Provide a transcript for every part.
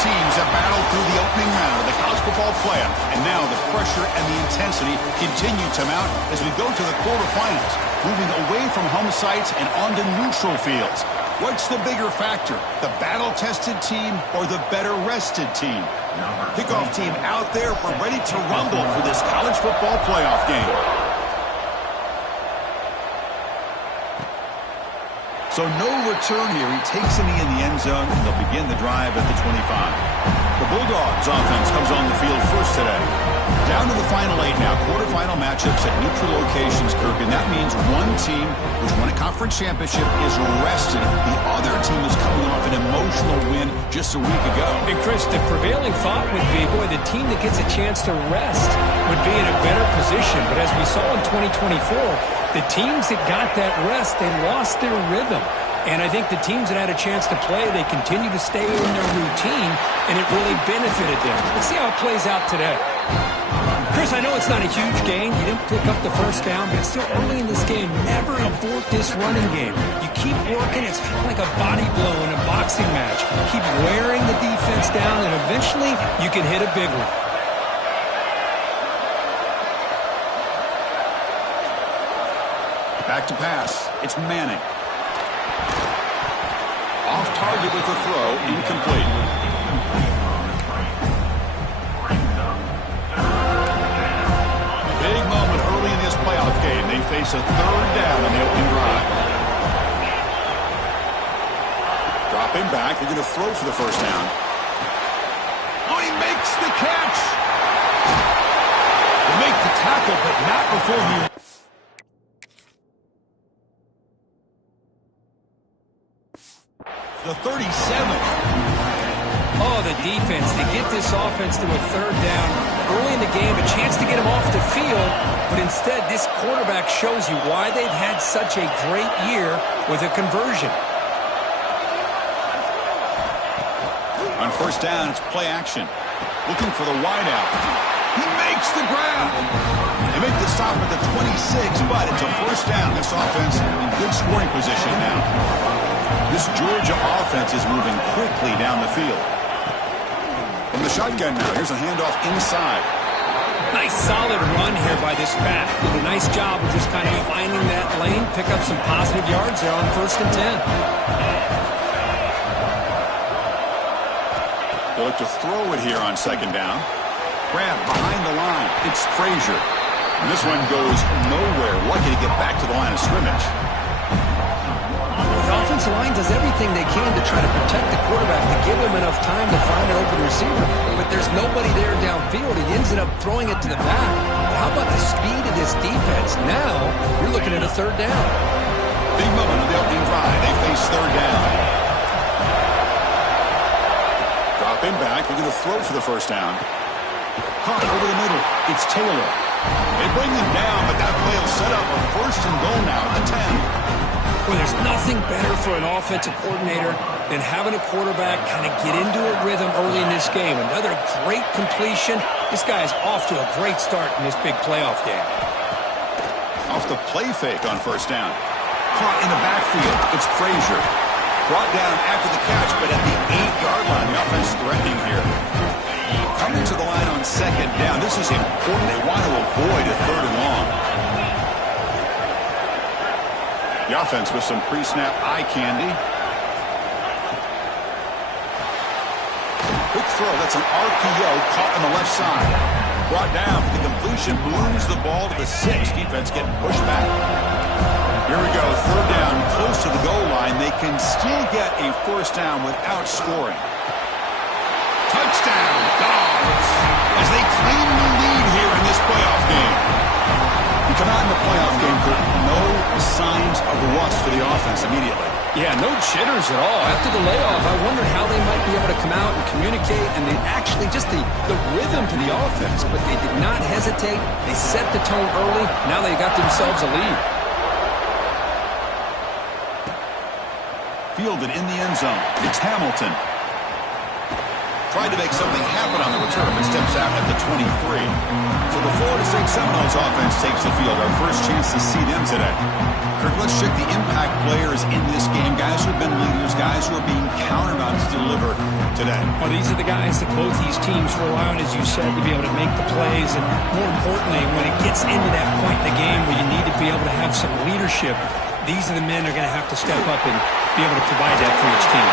teams have battled through the opening round of the college football playoff, and now the pressure and the intensity continue to mount as we go to the quarterfinals, moving away from home sites and onto neutral fields. What's the bigger factor, the battle-tested team or the better-rested team? Kickoff team out there, we're ready to rumble for this college football playoff game. So no return here. He takes a knee in the end zone, and they'll begin the drive at the 25. The Bulldogs offense comes on the field first today. Down to the final 8 now. Quarterfinal matchups at neutral locations, Kirk, and that means one team which won a conference championship is rested. The other team is coming off an emotional win just a week ago. And Chris, the prevailing thought would be, boy, the team that gets a chance to rest would be in a better position. But as we saw in 2024, the teams that got that rest, they lost their rhythm. And I think the teams that had a chance to play, they continue to stay in their routine, and it really benefited them. Let's see how it plays out today. Chris, I know it's not a huge game. You didn't pick up the first down, but it's still early in this game. Never abort this running game. You keep working. It's kind of like a body blow in a boxing match. Keep wearing the defense down, and eventually you can hit a big one. Back to pass. It's Manning. Off target with the throw, incomplete. Big moment early in this playoff game. They face a third down in the opening drive. Dropping back. They're going to throw for the first down. Oh, he makes the catch. They make the tackle, but not before he... The 37. Oh, the defense. They get this offense to a third down early in the game, a chance to get him off the field, but instead this quarterback shows you why they've had such a great year with a conversion. On first down, it's play action. Looking for the wideout. He makes the grab. They make the stop at the 26, but it's a first down. This offense in good scoring position now. This Georgia offense is moving quickly down the field. From the shotgun now, here's a handoff inside. Nice solid run here by this back. Did a nice job of just kind of finding that lane, pick up some positive yards there on first and 10. They'll look to throw it here on second down. Grab behind the line. It's Frazier. And this one goes nowhere. Lucky to get back to the line of scrimmage. The offensive line does everything they can to try to protect the quarterback to give him enough time to find an open receiver. But there's nobody there downfield. He ends up throwing it to the back. But how about the speed of this defense? Now you're looking at a third down. Big moment of the opening drive. They face third down. Dropping back. They're going to throw for the first down. Caught over the middle. It's Taylor. They bring him down, but that play will set up a first and goal now at the 10. Well, there's nothing better for an offensive coordinator than having a quarterback kind of get into a rhythm early in this game. Another great completion. This guy is off to a great start in this big playoff game. Off the play fake on first down. Caught in the backfield. It's Frazier. Brought down after the catch, but at the 8-yard line, the offense threatening here. Coming to the line on second down. This is important. They want to avoid a third and long. The offense with some pre-snap eye candy. Quick throw. That's an RPO caught on the left side. Brought down. The completion moves the ball to the 6. Defense getting pushed back. Here we go. Third down. Close to the goal line. They can still get a first down without scoring. Touchdown, Dogs, as they claim the lead here in this playoff game. You come out in the playoff game, Kirk, no signs of rust for the offense immediately. Yeah, no jitters at all. After the layoff, I wondered how they might be able to come out and communicate, and they actually just the rhythm to the offense, but they did not hesitate. They set the tone early. Now they got themselves a lead. Fielded in the end zone. It's Hamilton. Tried to make something happen on the return, but steps out at the 23. So the Florida State Seminoles offense takes the field. Our first chance to see them today. Kirk, let's check the impact players in this game. Guys who have been leaders, guys who are being counted on to deliver today. Well, these are the guys that both these teams rely on, as you said, to be able to make the plays. And more importantly, when it gets into that point in the game where you need to be able to have some leadership, these are the men that are going to have to step up and be able to provide that for each team.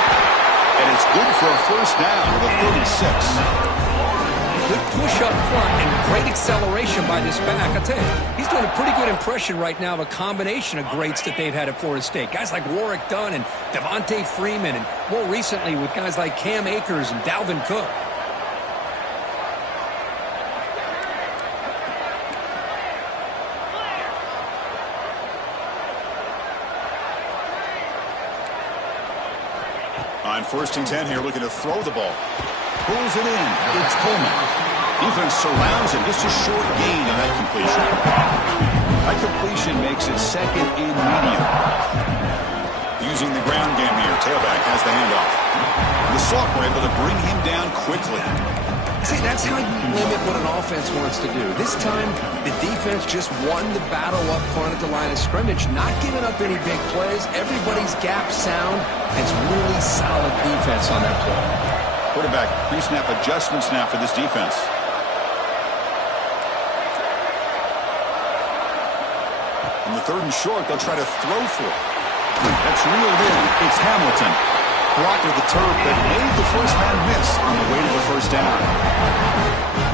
And it's good for a first down with a 36. Good push up front and great acceleration by this back. I'll tell you, he's doing a pretty good impression right now of a combination of greats that they've had at Florida State. Guys like Warrick Dunn and Devontae Freeman, and more recently with guys like Cam Akers and Dalvin Cook. On 1st and 10 here, looking to throw the ball. Pulls it in. It's Coleman. Defense surrounds him. Just a short gain on that completion. That completion makes it 2nd and medium. Using the ground game here. Tailback has the handoff. The Sock were able to bring him down quickly. See, that's how you limit what an offense wants to do. This time, the defense just won the battle up front at the line of scrimmage, not giving up any big plays. Everybody's gap sound. It's really solid defense on that play. Quarterback pre-snap adjustments now for this defense. In the 3rd and short, they'll try to throw for it. That's reeled in. It's Hamilton. Blocked with the turf that made the first man miss on the way to the first down.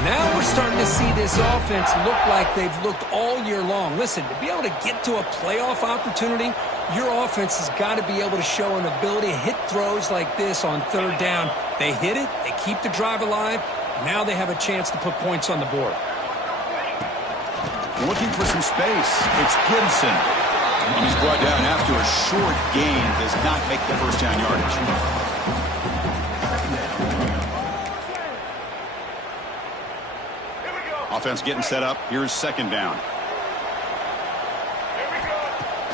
Now we're starting to see this offense look like they've looked all year long. Listen, to be able to get to a playoff opportunity, your offense has got to be able to show an ability to hit throws like this on 3rd down. They hit it, they keep the drive alive. Now they have a chance to put points on the board. Looking for some space. It's Gibson. And he's brought down after a short gain. Does not make the first down yardage. Offense getting set up. Here's 2nd down.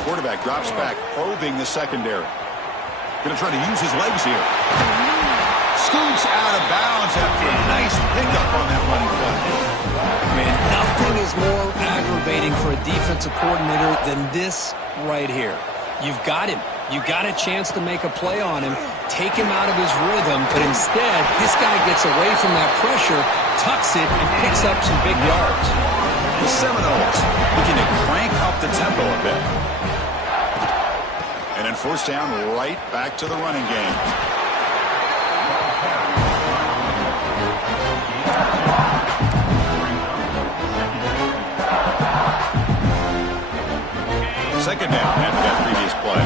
Quarterback drops back, probing the secondary. Going to try to use his legs here. Scoots out of bounds after a nice pickup on that running play. Man, nothing is more aggravating for a defensive coordinator than this right here. You've got him. You got a chance to make a play on him, take him out of his rhythm, but instead, this guy gets away from that pressure, tucks it, and picks up some big yards. The Seminoles looking to crank up the tempo a bit. And then 1st down, right back to the running game. Second down after that previous play.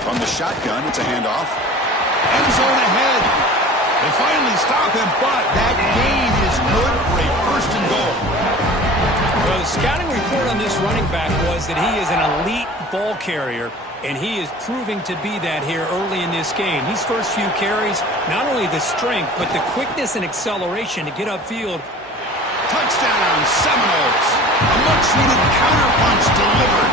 From the shotgun, it's a handoff. End zone ahead. They finally stop him, but that gain is good for a 1st and goal. Well, the scouting report on this running back was that he is an elite ball carrier, and he is proving to be that here early in this game. These first few carries, not only the strength, but the quickness and acceleration to get upfield. Touchdown, Seminoles. A much-needed counterpunch delivered.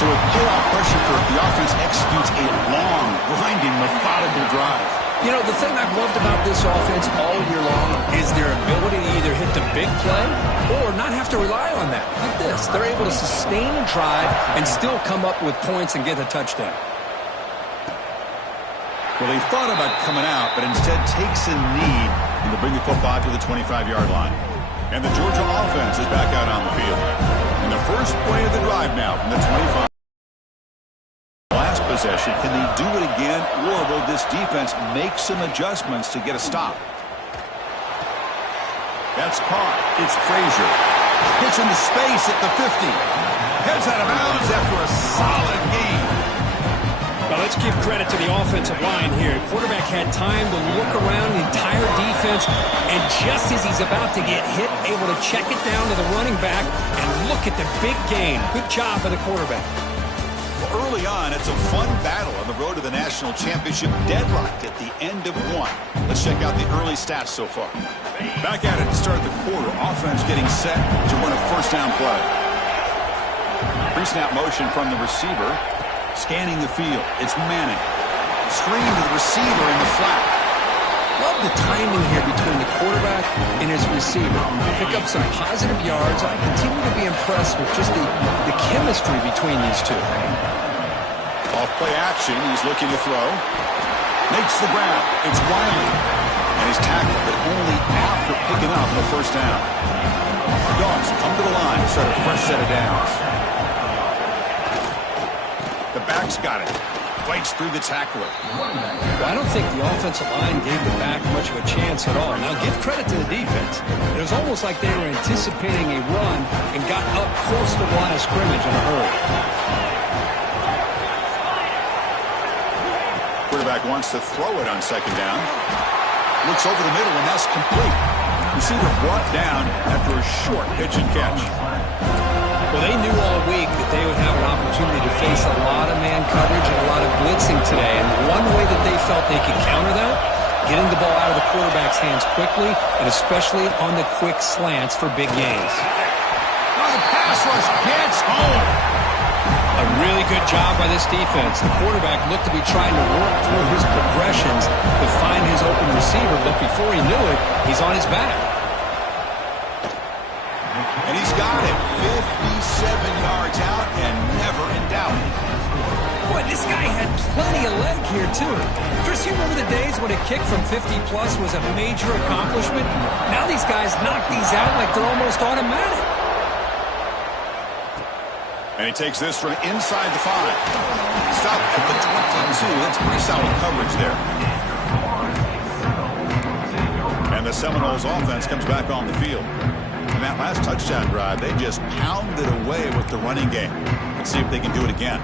So with playoff pressure, the offense executes a long, grinding, methodical drive. You know, the thing I've loved about this offense all year long is their ability to either hit the big play or not have to rely on that. Like this. They're able to sustain a drive and still come up with points and get a touchdown. Well, they thought about coming out, but instead takes a knee and to bring the football to the 25-yard line. And the Georgia offense is back out on the field. And the first play of the drive now from the 25. Last possession, can they do it again, or will this defense make some adjustments to get a stop? That's caught. It's Frazier. Hits into space at the 50. Heads out of bounds after a solid gain. Well, let's give credit to the offensive line here. Quarterback had time to look around the entire defense, and just as he's about to get hit, able to check it down to the running back, and look at the big gain. Good job by the quarterback. Well, early on, it's a fun battle on the road to the national championship, deadlocked at the end of one. Let's check out the early stats so far. Back at it to start the quarter. Offense getting set to run a first down play. Pre-snap motion from the receiver. Scanning the field. It's Manning. Screen to the receiver in the flat. Love the timing here between the quarterback and his receiver. Pick up some positive yards. I continue to be impressed with just the chemistry between these two. Off play action. He's looking to throw. Makes the grab. It's Wiley. And he's tackled, but only after picking up the first down. The Dogs come to the line to start a fresh set of downs. The back's got it. Fights through the tackler. Well, I don't think the offensive line gave the back much of a chance at all. Now, give credit to the defense. It was almost like they were anticipating a run and got up close to the line of scrimmage in a hurry. Quarterback wants to throw it on second down. Looks over the middle, and that's complete. Receiver brought down after a short pitch and catch. Well, they knew all week that they would have an opportunity to face a lot of man coverage and a lot of blitzing today. And one way that they felt they could counter that, getting the ball out of the quarterback's hands quickly, and especially on the quick slants for big gains. Now the pass rush gets home. A really good job by this defense. The quarterback looked to be trying to work through his progressions to find his open receiver, but before he knew it, he's on his back. And he's got it. 57 yards out and never in doubt. Boy, this guy had plenty of leg here, too. Chris, you remember the days when a kick from 50-plus was a major accomplishment? Now these guys knock these out like they're almost automatic. And he takes this from inside the 5. Stop at the 22. That's pretty solid coverage there. And the Seminoles offense comes back on the field. In that last touchdown drive, they just pounded away with the running game. Let's see if they can do it again.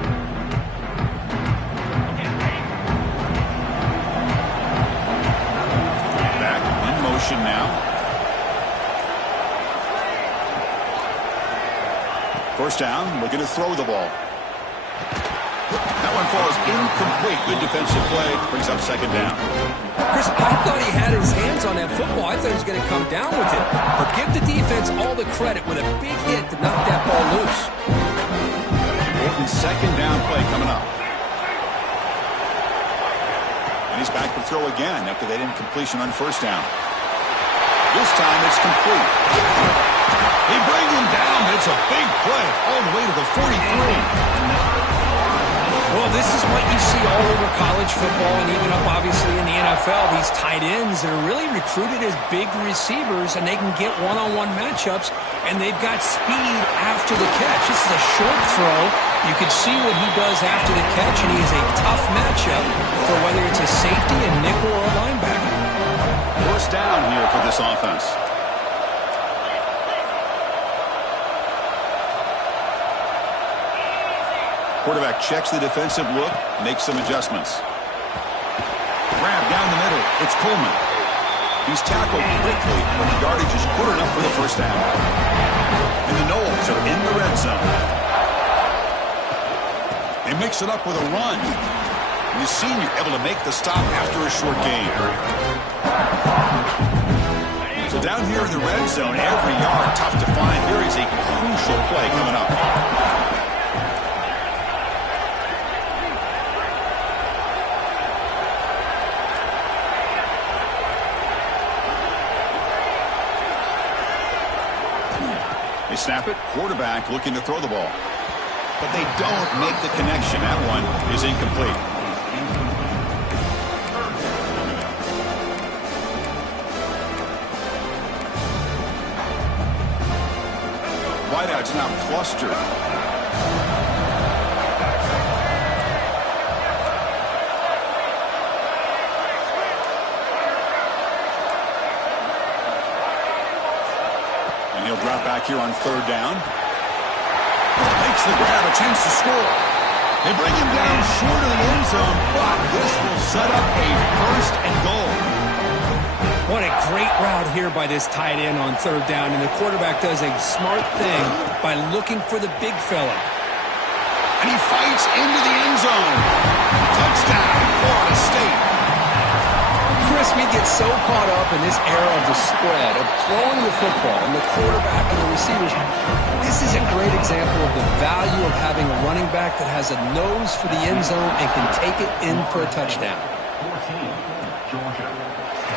Back in motion now. First down, looking to throw the ball. That one falls incomplete. Good defensive play. Brings up second down. Chris, I thought he had his hands on that football. I thought he was going to come down with it. But give the defense all the credit with a big hit to knock that ball loose. Important second down play coming up. And he's back to throw again after that incompletion on first down. This time it's complete. He brings him down. It's a big play all the way to the 43. Well, this is what you see all over college football and even up, obviously, in the NFL. These tight ends that are really recruited as big receivers, and they can get one-on-one matchups, and they've got speed after the catch. This is a short throw. You can see what he does after the catch, and he is a tough matchup for whether it's a safety, a nickel, or a linebacker. First down here for this offense. Quarterback checks the defensive look, makes some adjustments. Grab down the middle. It's Coleman. He's tackled quickly, but the yardage is good enough for the first down. And the Noles are in the red zone. They mix it up with a run. And the senior able to make the stop after a short gain. So down here in the red zone, every yard tough to find. Here is a crucial play coming up. They snap it. Quarterback looking to throw the ball. But they don't make the connection. That one is incomplete. Wideouts now clustered. And he'll drop back here on third down. Makes the grab, a chance to score. They bring him down short of the end zone, but this will set up a first and goal. What a great route here by this tight end on third down, and the quarterback does a smart thing by looking for the big fella. And he fights into the end zone. Touchdown, Florida State. Chris, we get so caught up in this era of the spread, of throwing the football, and the quarterback and the receivers. This is a great example of the value of having a running back that has a nose for the end zone and can take it in for a touchdown.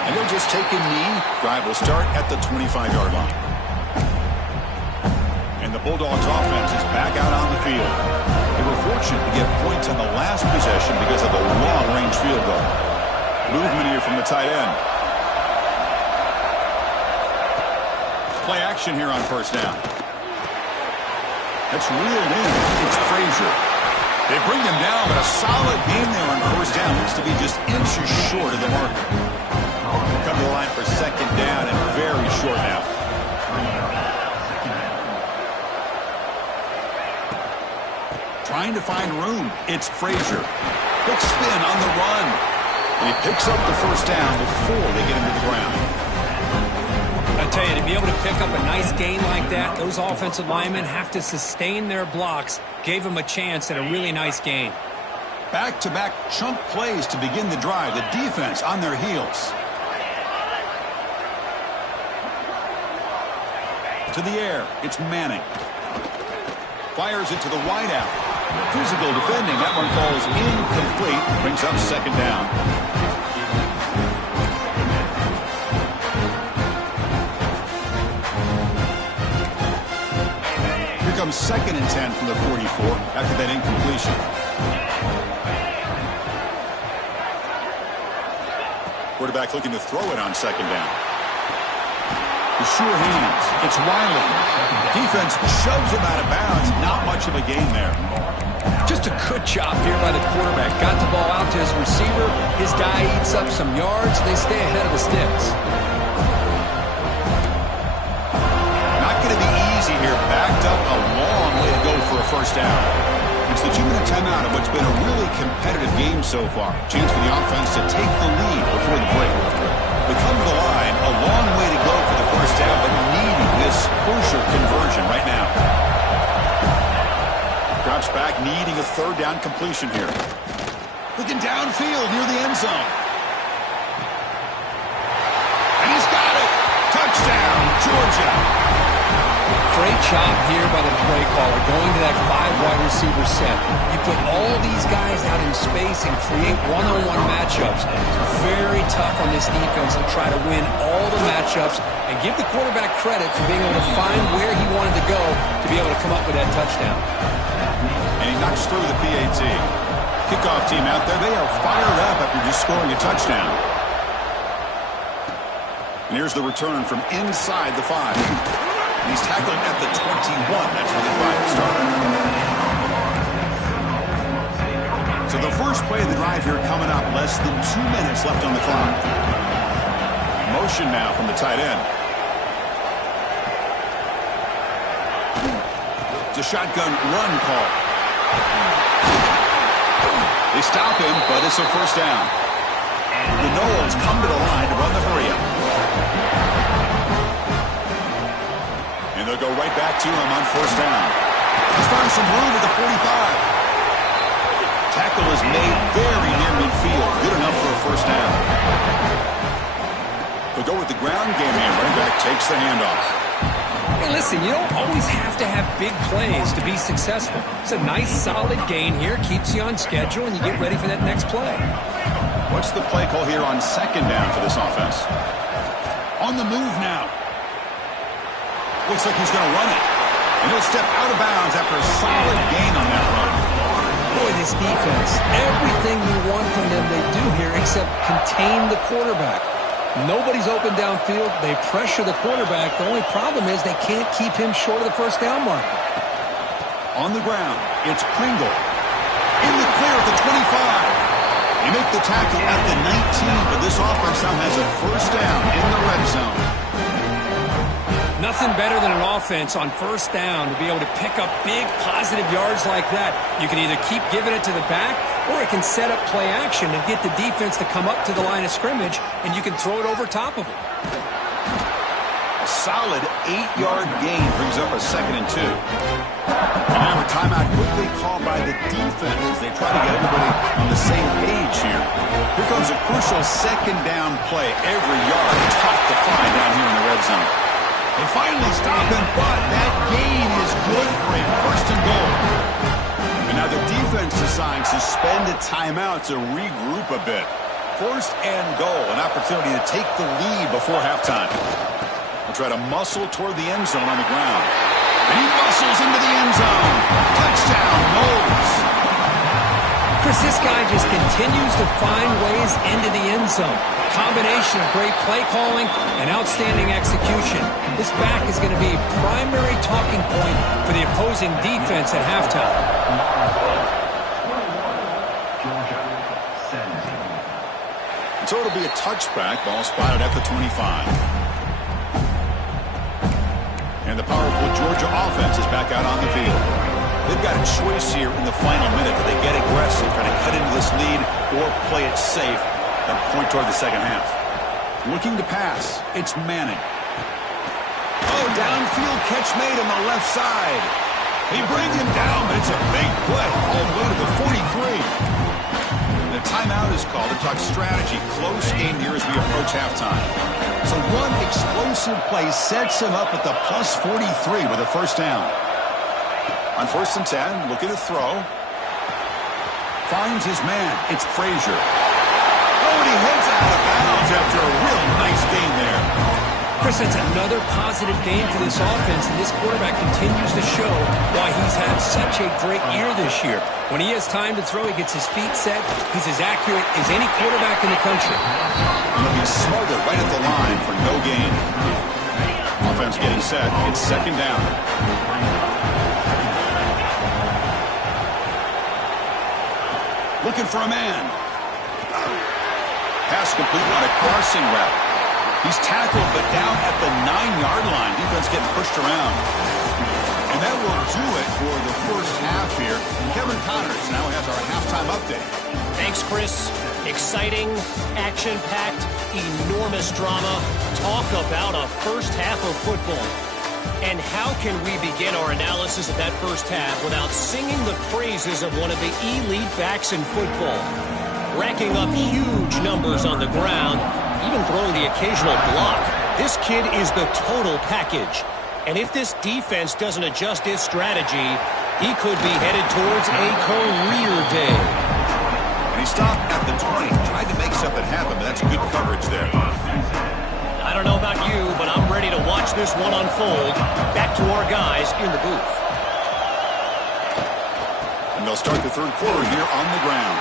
And they'll just take a knee. Drive will start at the 25-yard line. And the Bulldogs offense is back out on the field. They were fortunate to get points on the last possession because of a long-range field goal. Movement here from the tight end. Play action here on first down. That's reeled in. It's Frazier. They bring him down, but a solid game there on first down. Looks to be just inches short of the marker. Come to the line for second down and very short now. Trying to find room. It's Frazier. Quick spin on the run. And he picks up the first down before they get him to the ground. I tell you, to be able to pick up a nice gain like that, those offensive linemen have to sustain their blocks. Gave him a chance at a really nice gain. Back-to-back chunk plays to begin the drive. The defense on their heels. To the air, it's Manning. Fires it to the wideout. Physical defending. That one falls incomplete. Brings up second down. Here comes second and 10 from the 44 after that incompletion. Quarterback looking to throw it on second down. The sure hands. It's Riley. Defense shoves him out of bounds. Not much of a gain there. Just a good job here by the quarterback. Got the ball out to his receiver. His guy eats up some yards. They stay ahead of the sticks. Not going to be easy here. Backed up a long way to go for a first down. It's the 2-minute timeout of what's been a really competitive game so far. Chance for the offense to take the lead before the break. They come to the line. A long way to go for the first down, but needing this crucial conversion right now. Drops back, needing a third down completion here. Looking downfield near the end zone. And he's got it. Touchdown, Georgia. Great job here by the play caller, going to that 5-wide receiver set. You put all these guys out in space and create one-on-one matchups. It's very tough on this defense to try to win all the matchups and give the quarterback credit for being able to find where he wanted to go to be able to come up with that touchdown. And he knocks through the PAT. Kickoff team out there. They are fired up after just scoring a touchdown. And here's the return from inside the 5. He's tackled at the 21. That's where the drive started. So the first play of the drive here coming up. Less than 2 minutes left on the clock. Motion now from the tight end. It's a shotgun run call. They stop him, but it's a first down. The Noles come to the line to run the hurry-up. And they'll go right back to him on first down. He's found some room at the 45. Tackle is made very near midfield. Good enough for a first down. They'll go with the ground game here. Running back takes the handoff. Hey, listen, you don't always have to have big plays to be successful. It's a nice, solid gain here. Keeps you on schedule, and you get ready for that next play. What's the play call here on second down for this offense? On the move now. Looks like he's going to run it. And he'll step out of bounds after a solid gain on that run. Boy, this defense, everything you want from them they do here except contain the quarterback. Nobody's open downfield. They pressure the quarterback. The only problem is they can't keep him short of the first down mark. On the ground, it's Pringle. In the clear at the 25. They make the tackle at the 19, but this offense now has a first down in the red zone. Nothing better than an offense on first down to be able to pick up big positive yards like that. You can either keep giving it to the back, or it can set up play action and get the defense to come up to the line of scrimmage, and you can throw it over top of them. A solid 8-yard gain brings up a second and 2. And now a timeout quickly called by the defense as they try to get everybody on the same page here. Here comes becomes a crucial second down play. Every yard tough to find down here in the red zone. They finally stop him, but that gain is good for a first and goal. And now the defense decides to spend a timeout to regroup a bit. First and goal, an opportunity to take the lead before halftime. They'll try to muscle toward the end zone on the ground. And he muscles into the end zone. Touchdown, Knowles. Chris, this guy just continues to find ways into the end zone. Combination of great play calling and outstanding execution. This back is going to be a primary talking point for the opposing defense at halftime. So it'll be a touchback. Ball spotted at the 25. And the powerful Georgia offense is back out on the field. They've got a choice here in the final minute. Do they get aggressive, try to cut into this lead, or play it safe and point toward the second half? Looking to pass. It's Manning. Oh, downfield catch made on the left side. He brings him down, but it's a big play all the way to the 43. The timeout is called to talk strategy. Close game here as we approach halftime. So one explosive play sets him up at the plus 43 with a first down. On 1st and 10, looking to throw. Finds his man. It's Frazier. Oh, and he heads out of bounds after a real nice game there. Chris, it's another positive game for this offense, and this quarterback continues to show why he's had such a great year this year. When he has time to throw, he gets his feet set. He's as accurate as any quarterback in the country. And he'll be smothered right at the line for no gain. Offense getting set. It's second down. Looking for a man. Pass complete on a crossing route. He's tackled, but down at the 9-yard line. Defense getting pushed around. And that will do it for the first half here. Kevin Connors now has our halftime update. Thanks, Chris. Exciting, action-packed, enormous drama. Talk about a first half of football. And how can we begin our analysis of that first half without singing the praises of one of the elite backs in football? Racking up huge numbers on the ground, even throwing the occasional block. This kid is the total package. And if this defense doesn't adjust its strategy, he could be headed towards a career day. And he stopped at the 20. Tried to make something happen, but that's good coverage there. I don't know about you, but I'm ready to watch this one unfold. Back to our guys in the booth. And they'll start the third quarter here on the ground.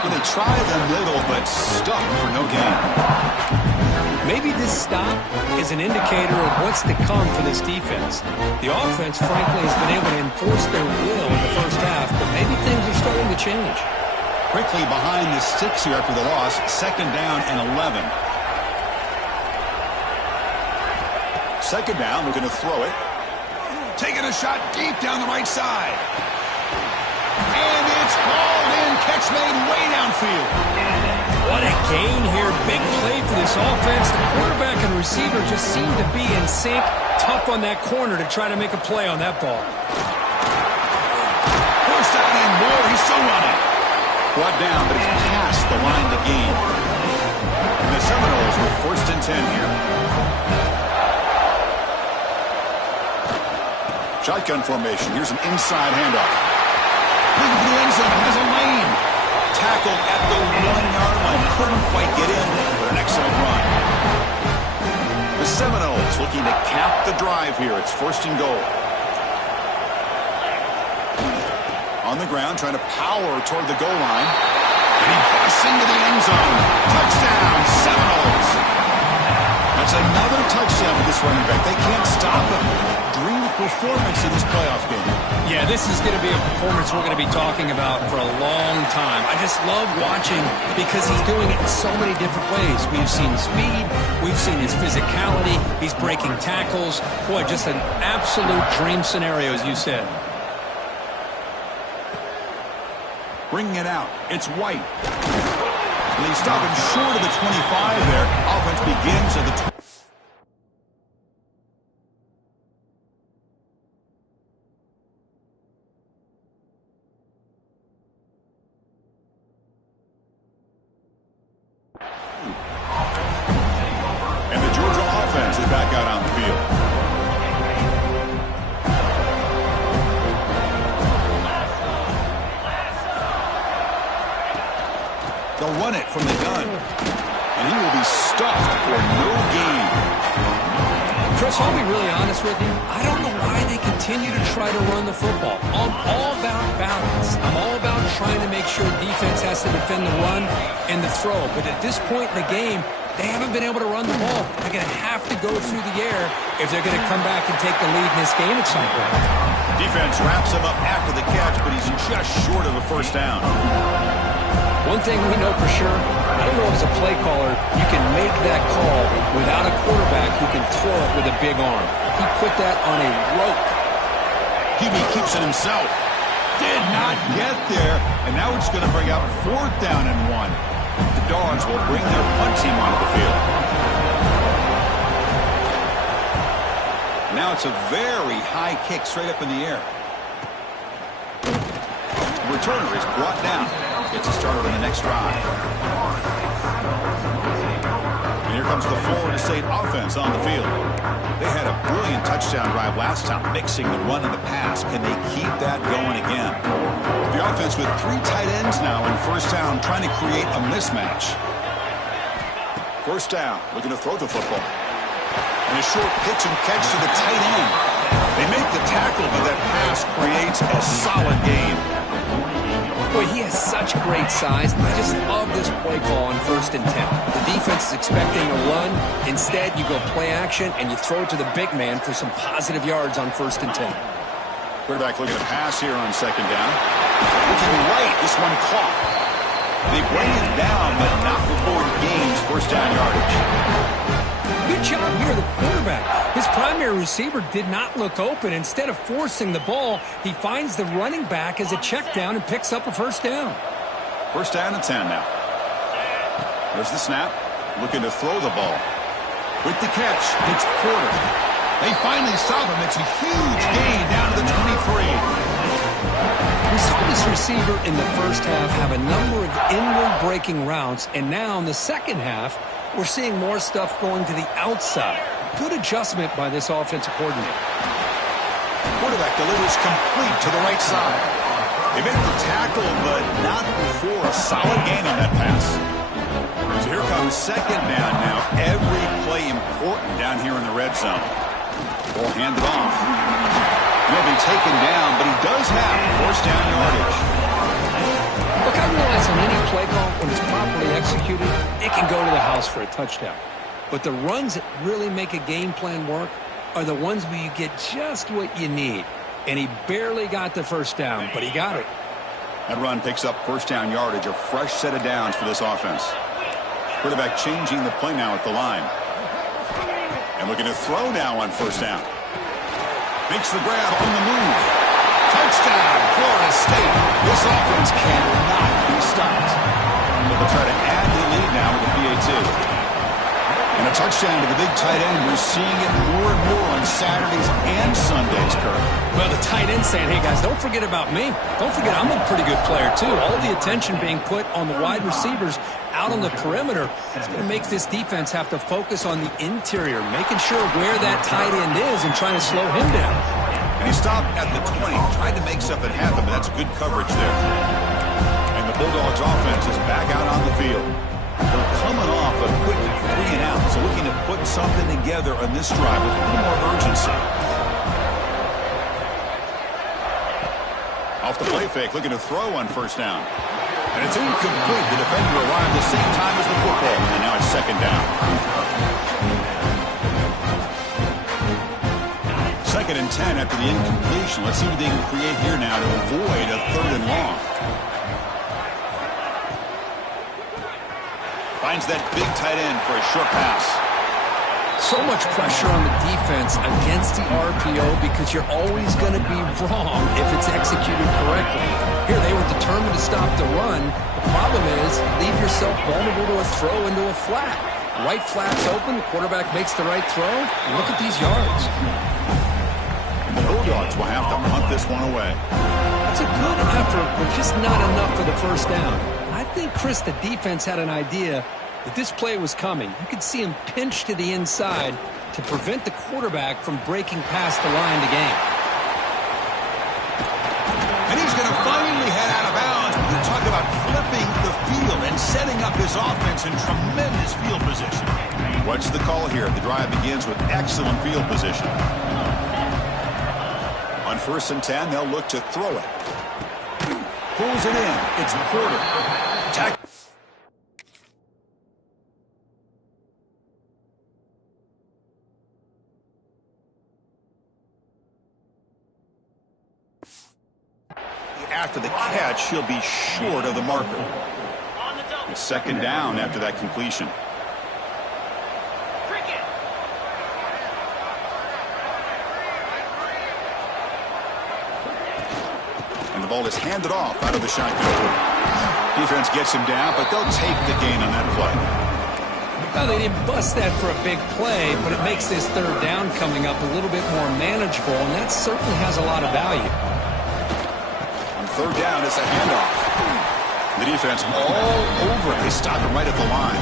Well, they try the middle, but stuck for no gain. Maybe this stop is an indicator of what's to come for this defense. The offense, frankly, has been able to enforce their will in the first half, but maybe things are starting to change. Quickly behind the 6 here after the loss. Second down and 11. Second down, we're going to throw it. Taking a shot deep down the right side. And it's hauled in. Catch made way downfield. What a gain here. Big play for this offense. The quarterback and receiver just seem to be in sync. Tough on that corner to try to make a play on that ball. First down and more. He's still running. Brought down, but it's past the line to gain. And the Seminoles with 1st and 10 here. Shotgun formation. Here's an inside handoff. Looking for the end zone. Has a lane. Tackled at the 1-yard line. Couldn't quite get in, but an excellent run. The Seminoles looking to cap the drive here. It's 1st and goal. On the ground, trying to power toward the goal line. And he busts into the end zone. Touchdown, Seminoles. That's another touchdown for this running back. They can't stop him. Dream performance in this playoff game. Yeah, this is going to be a performance we're going to be talking about for a long time. I just love watching because he's doing it in so many different ways. We've seen speed. We've seen his physicality. He's breaking tackles. Boy, just an absolute dream scenario, as you said. Bringing it out. It's White. And he's stopping short of the 25 there. Offense begins at the 20. offense is back out on the field. They'll run it from the gun. And he will be stuffed for no gain. Chris, I'll be really honest with you. I don't know why they continue to try to run the football. I'm all about balance. I'm all about trying to make sure defense has to defend the run and the throw. But at this point in the game, they haven't been able to run the ball. They're going to have to go through the air if they're going to come back and take the lead in this game at some point. Defense wraps him up after the catch, but he's just short of a first down. One thing we know for sure, I don't know as a play caller, you can make that call without a quarterback who can throw it with a big arm. He put that on a rope. Hebe keeps it himself. Did not get there, and now it's going to bring out 4th down and 1. The Dogs will bring their punt team onto the field. Now it's a very high kick straight up in the air. The returner is brought down. Gets us started on the next drive. And here comes the Florida State offense on the field. They had a brilliant touchdown drive last time, mixing the run and the pass. Can they keep that going again? The offense with 3 tight ends now in first down, trying to create a mismatch. First down, looking to throw the football. And a short pitch and catch to the tight end. They make the tackle, but that pass creates a solid gain. Boy, he has such great size. I just love this play call on 1st and 10. The defense is expecting a run. Instead, you go play action, and you throw it to the big man for some positive yards on 1st and 10. Quarterback looking to pass here on 2nd down. Looking right, this one caught. They bring it down, but not before it gains first down yardage. Good job here, the quarterback. His primary receiver did not look open. Instead of forcing the ball, he finds the running back as a check down and picks up a first down. First down and 10 now. There's the snap. Looking to throw the ball. With the catch, it's Porter. They finally stop him. It's a huge gain down to the 23. We saw this receiver in the first half have a number of inward breaking routes, and now in the second half, we're seeing more stuff going to the outside. Good adjustment by this offensive coordinator. Quarterback delivers complete to the right side. They make the tackle, but not before a solid gain on that pass. So here comes 2nd down now. Every play important down here in the red zone. Ball handed off. He'll be taken down, but he does have first down yardage. Look, I realize on any play call, when it's properly executed, it can go to the house for a touchdown. But the runs that really make a game plan work are the ones where you get just what you need. And he barely got the first down, but he got it. That run picks up first down yardage, a fresh set of downs for this offense. Quarterback changing the play now at the line. And looking to throw now on first down. Makes the grab on the move. Touchdown, Florida State. This offense cannot be stopped. They'll try to add to the lead now with the PAT. And a touchdown to the big tight end. We're seeing it more and more on Saturdays and Sundays, Kirk. Well, the tight end saying, hey, guys, don't forget about me. Don't forget I'm a pretty good player, too. All the attention being put on the wide receivers out on the perimeter. It's going to make this defense have to focus on the interior, making sure where that tight end is and trying to slow him down. And he stopped at the 20, tried to make something happen, but that's good coverage there. And the Bulldogs offense is back out on the field. They're coming off a quick 3 and out, so looking to put something together on this drive with a little more urgency. Off the play fake, looking to throw on first down. And it's incomplete. The defender arrived at the same time as the football, and now it's 2nd down. 2nd and 10 after the incompletion. Let's see what they can create here now to avoid a 3rd and long. Finds that big tight end for a short pass. So much pressure on the defense against the RPO because you're always going to be wrong if it's executed correctly. Here, they were determined to stop the run. The problem is, leave yourself vulnerable to a throw into a flat. Right flat's open, the quarterback makes the right throw. Look at these yards. And the Bulldogs will have to punt this one away. It's a good effort, but just not enough for the first down. I think, Chris, the defense had an idea that this play was coming. You could see him pinch to the inside, to prevent the quarterback from breaking past the line to gain. And he's going to finally head out of bounds. You talk about flipping the field and setting up his offense in tremendous field position. What's the call here? The drive begins with excellent field position. On 1st and 10, they'll look to throw it. Pulls it in. It's Porter. Tackle. After the catch, he'll be short of the marker. It's 2nd down after that completion. And the ball is handed off out of the shotgun. Defense gets him down, but they'll take the gain on that play. Well, they didn't bust that for a big play, but it makes this 3rd down coming up a little bit more manageable, and that certainly has a lot of value. 3rd down, it's a handoff. The defense all over it. They stop him right at the line.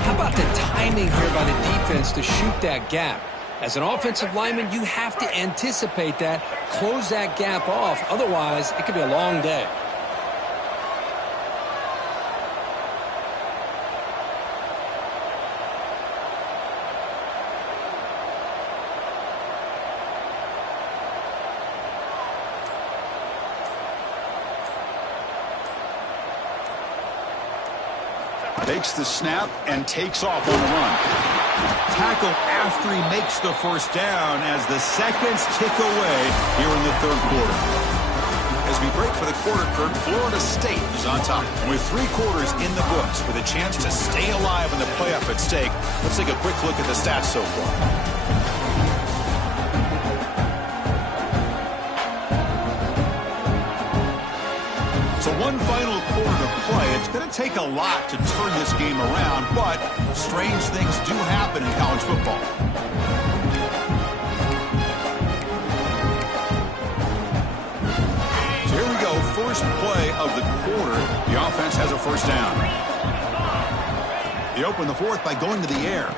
How about the timing here by the defense to shoot that gap? As an offensive lineman, you have to anticipate that, close that gap off. Otherwise, it could be a long day. Takes the snap and takes off on the run. Tackle after he makes the 1st down as the seconds tick away here in the 3rd quarter. As we break for the quarter, Kirk, Florida State is on top. And with 3 quarters in the books with a chance to stay alive in the playoff at stake, let's take a quick look at the stats so far. So one final quarter to play. It's going to take a lot to turn this game around, but strange things do happen in college football. So here we go. First play of the quarter. The offense has a 1st down. They open the 4th by going to the air.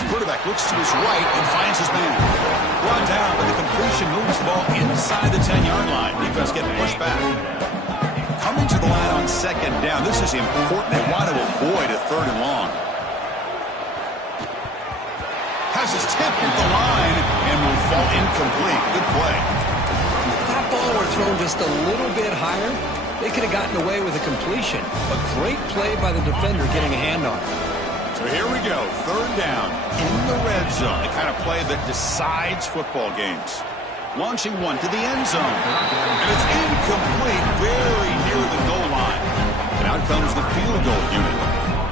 The quarterback looks to his right and finds his man. Brought down, but the completion moves the ball inside the 10-yard line. Defense getting pushed back. Coming to the line on 2nd down. This is important. They want to avoid a 3rd and long. Has his tip at the line and will fall incomplete. Good play. If that ball were thrown just a little bit higher, they could have gotten away with a completion. A great play by the defender getting a hand on it. So here we go. 3rd down in the red zone. The kind of play that decides football games. Launching one to the end zone. And it's incomplete, very near the goal line. And out comes the field goal unit.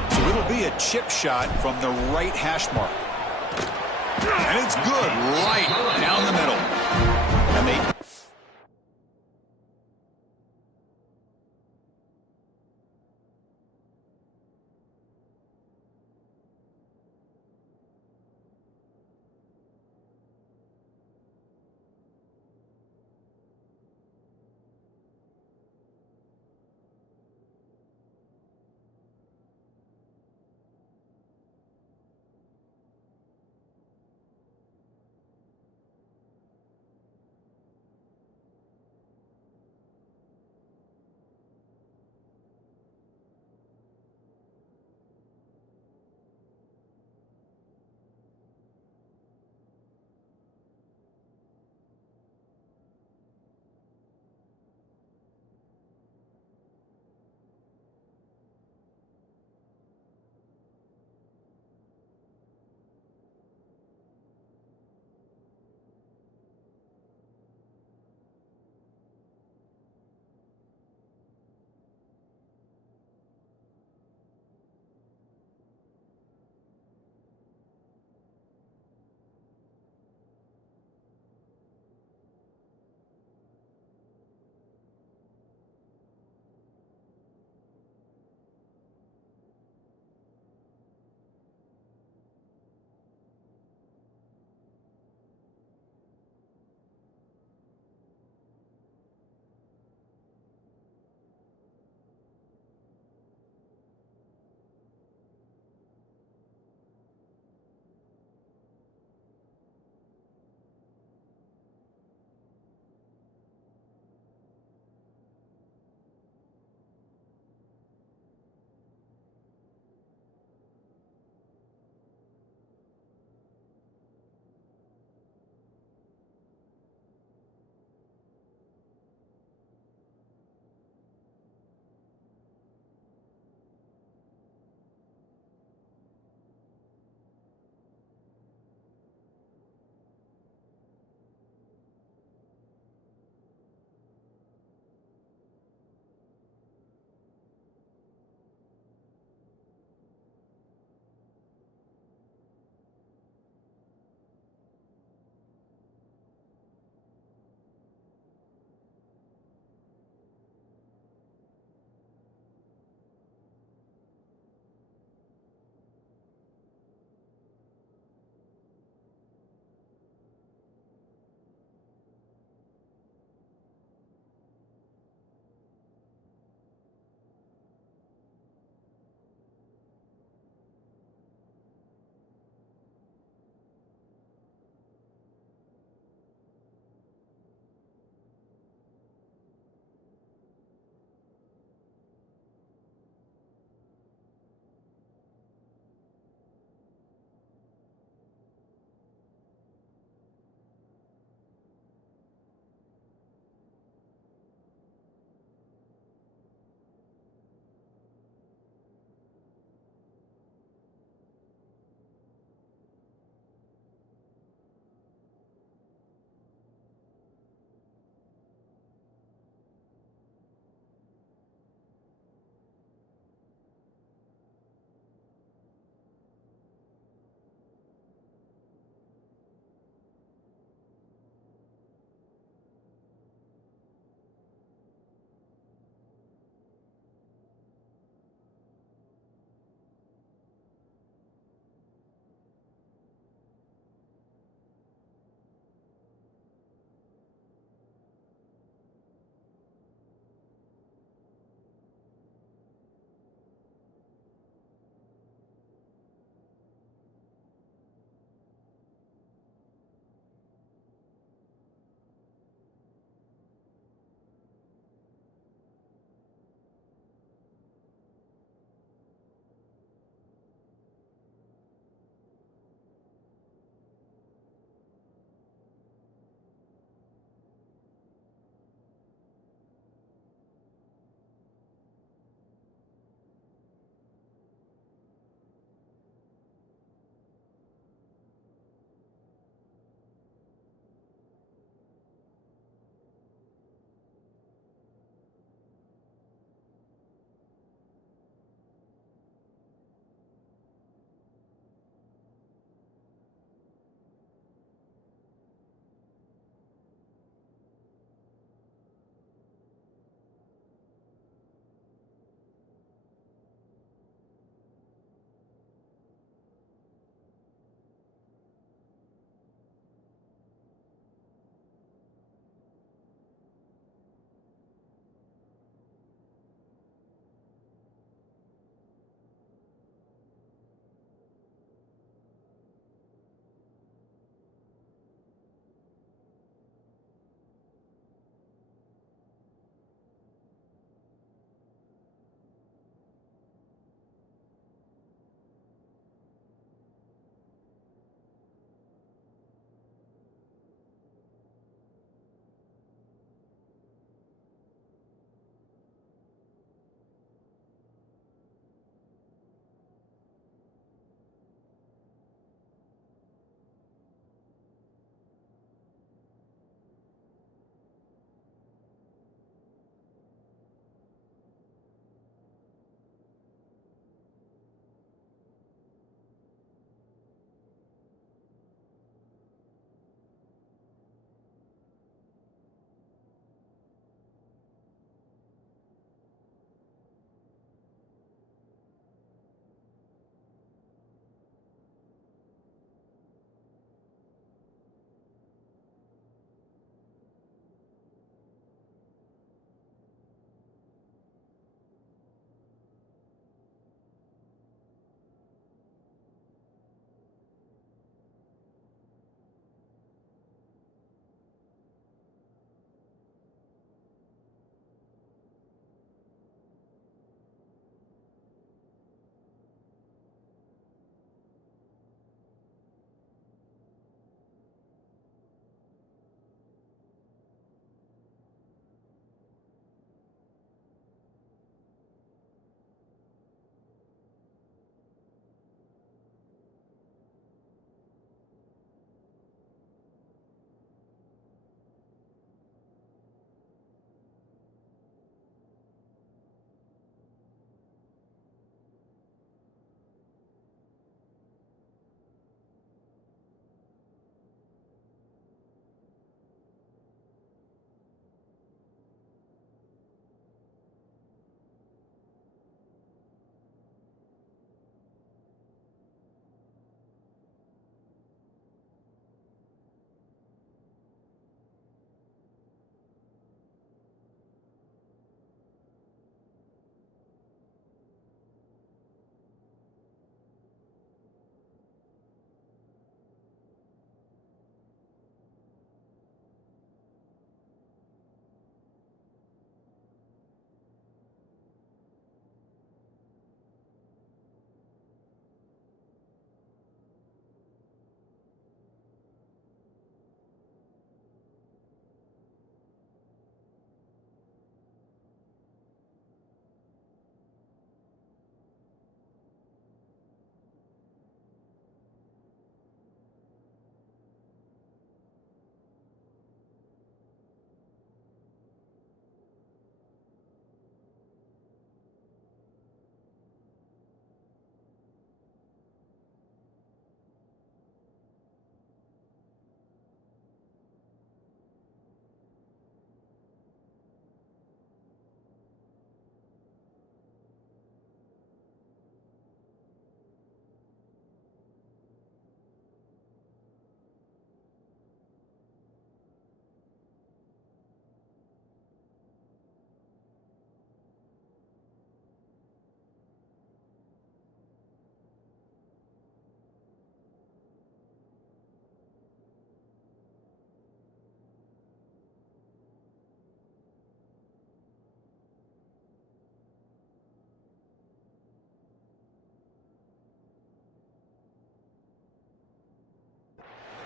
So it'll be a chip shot from the right hash mark. And it's good, right down the middle. And they...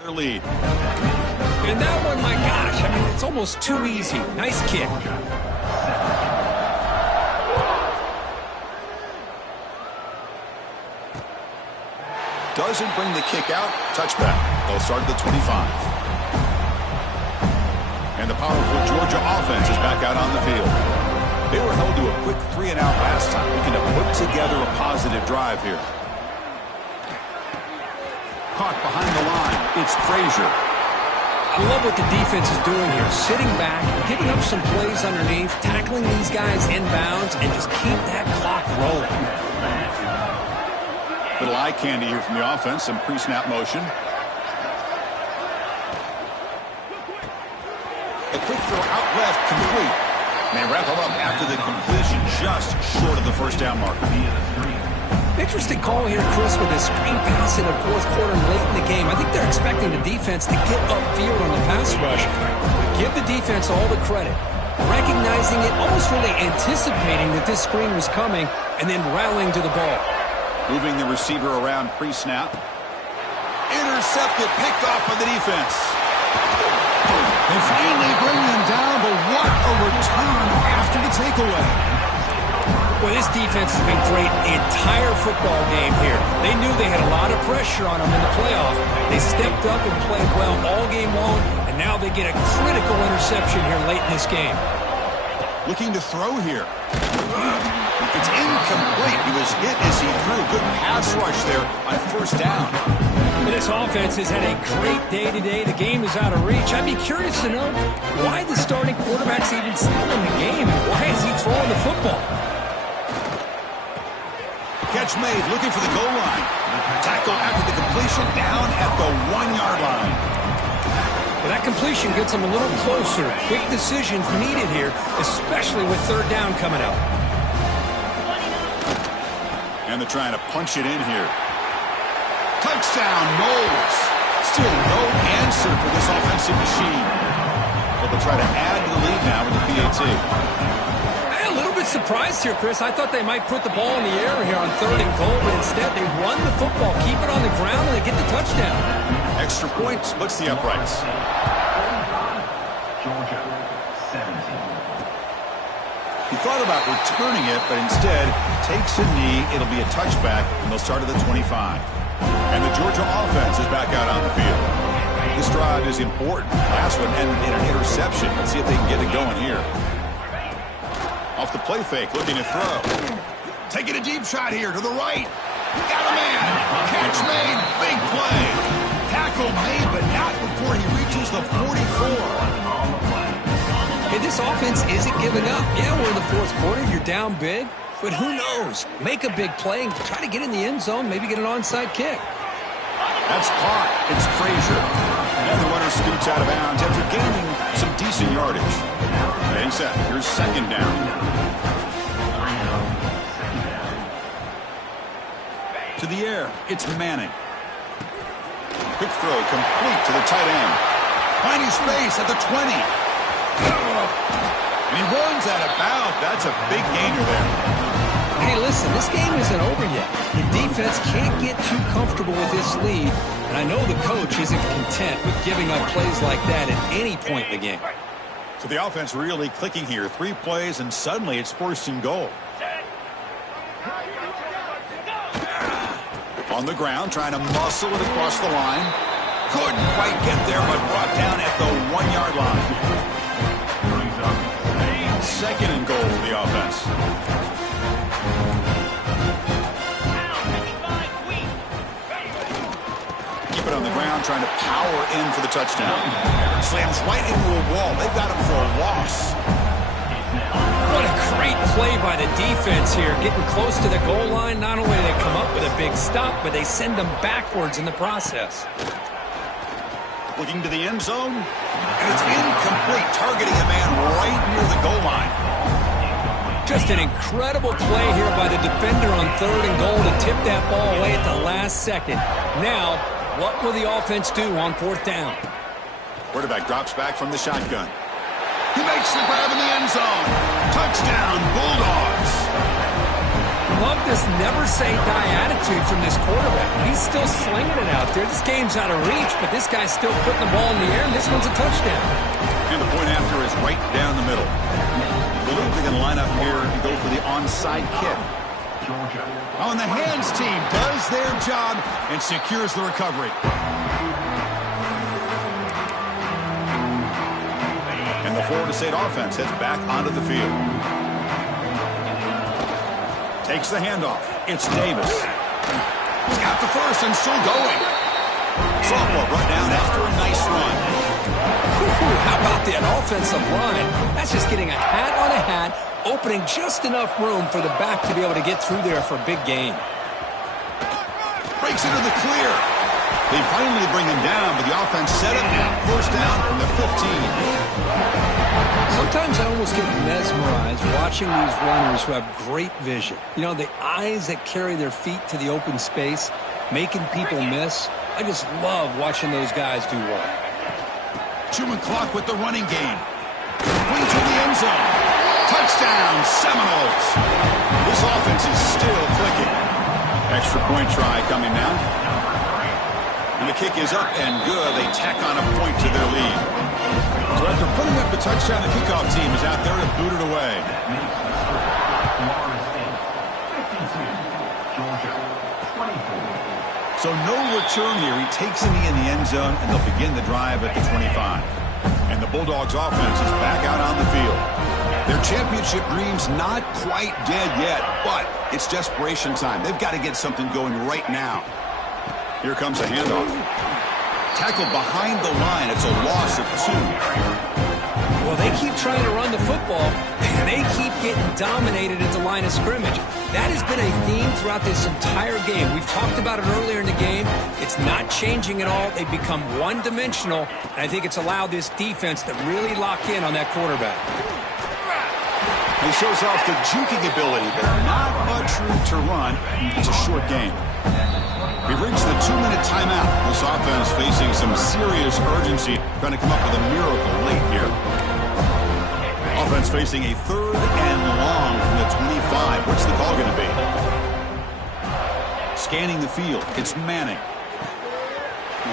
their lead. And that one, my gosh, I mean, it's almost too easy. Nice kick. Doesn't bring the kick out. Touchback. They'll start at the 25. And the powerful Georgia offense is back out on the field. They were held to a quick 3-and-out last time, looking to put together a positive drive here. Caught behind the line. It's Frazier. I love what the defense is doing here. Sitting back, giving up some plays underneath, tackling these guys inbounds, and just keep that clock rolling. Little eye candy here from the offense. Some pre-snap motion. A quick throw out left, complete. And they wrap him up after the completion, just short of the first down marker. Interesting call here, Chris, with a screen pass in the fourth quarter late in the game. I think they're expecting the defense to get upfield on the pass rush. Give the defense all the credit. Recognizing it, almost really anticipating that this screen was coming, and then rallying to the ball. Moving the receiver around pre-snap. Intercepted, picked off by the defense. They finally bring him down, but what a return after the takeaway. Well, this defense has been great the entire football game here. They knew they had a lot of pressure on them in the playoff. They stepped up and played well all game long, and now they get a critical interception here late in this game. Looking to throw here. It's incomplete. He was hit as he threw. Good pass rush there on first down. This offense has had a great day today. The game is out of reach. I'd be curious to know why the starting quarterback's even still in the game. Why is he throwing the football? Catch made, looking for the goal line. Tackle after the completion, down at the 1-yard line. Well, that completion gets them a little closer. Big decisions needed here, especially with third down coming up. And they're trying to punch it in here. Touchdown, Knowles. Still no answer for this offensive machine. But they'll try to add to the lead now with the PAT. A little bit surprised here, Chris. I thought they might put the ball in the air here on 3rd and goal, but instead they run the football, keep it on the ground, and they get the touchdown. Extra point splits the uprights. He thought about returning it, but instead takes a knee. It'll be a touchback, and they'll start at the 25. And the Georgia offense is back out on the field. This drive is important. Last one ended in an interception. Let's see if they can get it going here. Off the play fake, looking to throw. Taking a deep shot here to the right. Got a man. Catch made. Big play. Tackle made, but not before he reaches the 44. Hey, this offense isn't giving up. Yeah, we're in the fourth quarter. You're down big. But who knows? Make a big play and try to get in the end zone, maybe get an onside kick. That's caught. It's Frazier. And the runner scoots out of bounds after gaining some decent yardage. Getting set. Here's second down. To the air. It's Manning. Quick throw complete to the tight end. Finding space at the 20. And he runs out of bounds. That's a big gainer there. Hey, listen, this game isn't over yet. The defense can't get too comfortable with this lead, and I know the coach isn't content with giving up plays like that at any point in the game. So the offense really clicking here. 3 plays, and suddenly it's 1st and goal. On the ground, trying to muscle it across the line. Couldn't quite get there, but brought down at the 1-yard line. 2nd and goal for the offense. Keep it on the ground, trying to power in for the touchdown. Slams right into a wall. They've got him for a loss. What a great play by the defense here. Getting close to the goal line, not only do they come up with a big stop, but they send them backwards in the process. Looking to the end zone, and it's incomplete, targeting a man right near the goal line. Just an incredible play here by the defender on 3rd and goal to tip that ball away at the last second. Now, what will the offense do on 4th down? Quarterback drops back from the shotgun. He makes the grab in the end zone. Touchdown, Bulldogs. love this never-say-die attitude from this quarterback. He's still slinging it out there. This game's out of reach, but this guy's still putting the ball in the air, and this one's a touchdown. And the point after is right down the middle. I believe they're going to line up here and go for the onside kick. Oh, and the hands team does their job and secures the recovery. And the Florida State offense heads back onto the field. Takes the handoff. It's Davis. He's got the first and still going. Sophomore brought down after a nice run. How about that offensive line? That's just getting a hat on a hat, opening just enough room for the back to be able to get through there for a big gain. Breaks into the clear. They finally bring him down, but the offense set up now. First down from the 15. Sometimes I almost get mesmerized watching these runners who have great vision. You know, the eyes that carry their feet to the open space, making people miss. I just love watching those guys do work. Chewing clock with the running game. Wing to the end zone. Touchdown, Seminoles. This offense is still clicking. Extra point try coming now. And the kick is up and good. They tack on a point to their lead. So after putting up the touchdown, the kickoff team is out there to boot it away. So no return here. He takes it in the end zone, and they'll begin the drive at the 25. And the Bulldogs offense is back out on the field. Their championship dreams not quite dead yet, but it's desperation time. They've got to get something going right now. Here comes a handoff. Tackled behind the line. It's a loss of 2. Well, they keep trying to run the football, and they keep getting dominated at the line of scrimmage. That has been a theme throughout this entire game. We've talked about it earlier in the game. It's not changing at all. They've become one-dimensional, and I think it's allowed this defense to really lock in on that quarterback. He shows off the juking ability, but not much room to run. It's a short game. We've reached the 2-minute timeout. This offense facing some serious urgency, trying to come up with a miracle late here. Offense facing a 3rd and long from the 25. What's the call going to be? Scanning the field. It's Manning.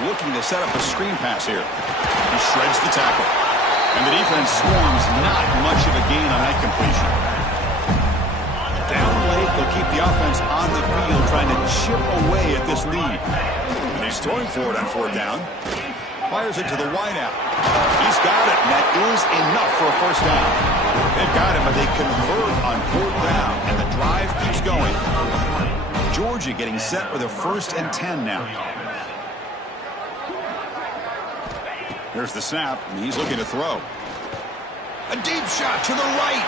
Looking to set up a screen pass here. He shreds the tackle. And the defense swarms. Not much of a gain on that completion. Down late, they'll keep the offense on the field, trying to chip away at this lead. And he's throwing for it on 4th down. Fires it to the wideout. He's got it, and that is enough for a first down. They've got it, but they convert on 4th down, and the drive keeps going. Georgia getting set with a 1st and 10 now. There's the snap, and he's looking to throw. A deep shot to the right.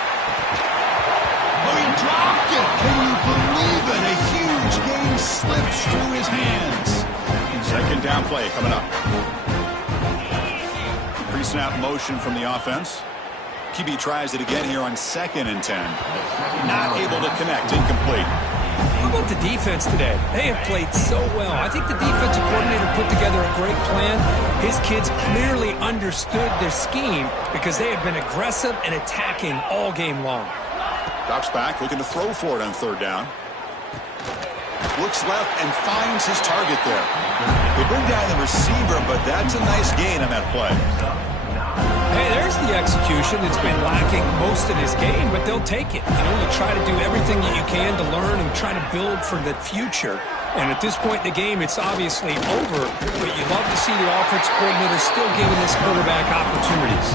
Oh, he dropped it. Can you believe it? A huge game slips through his hands. 2nd down play coming up. Pre-snap motion from the offense. QB tries it again here on 2nd and 10. Not able to connect. Incomplete. How about the defense today? They have played so well. I think the defensive coordinator put together a great plan. His kids clearly understood their scheme because they have been aggressive and attacking all game long. Drops back, looking to throw for it on 3rd down. Looks left and finds his target there. They bring down the receiver, but that's a nice gain on that play. Hey, there's the execution that's been lacking most of this game, but they'll take it. You know, you try to do everything that you can to learn and try to build for the future. And at this point in the game, it's obviously over, but you love to see the offensive coordinator still giving this quarterback opportunities.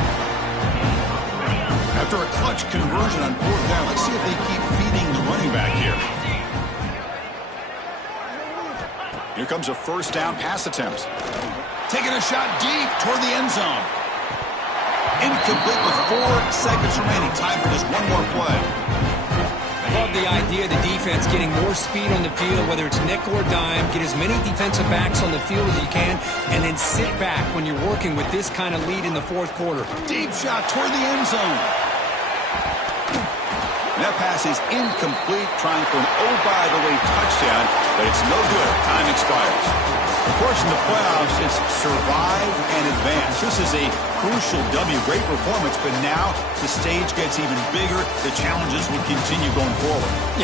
After a clutch conversion on 4th down, let's see if they keep feeding the running back here. Here comes a 1st down pass attempt. Taking a shot deep toward the end zone. Incomplete with 4 seconds remaining. Time for just one more play. Love the idea of the defense getting more speed on the field, whether it's nickel or dime. Get as many defensive backs on the field as you can, and then sit back when you're working with this kind of lead in the 4th quarter. Deep shot toward the end zone. That pass is incomplete, trying for an oh-by-the-way touchdown, but it's no good. Time expires. Of course, in the playoffs, it's survive and advance. This is a crucial W. Great performance, but now the stage gets even bigger. The challenges will continue going forward. Yeah.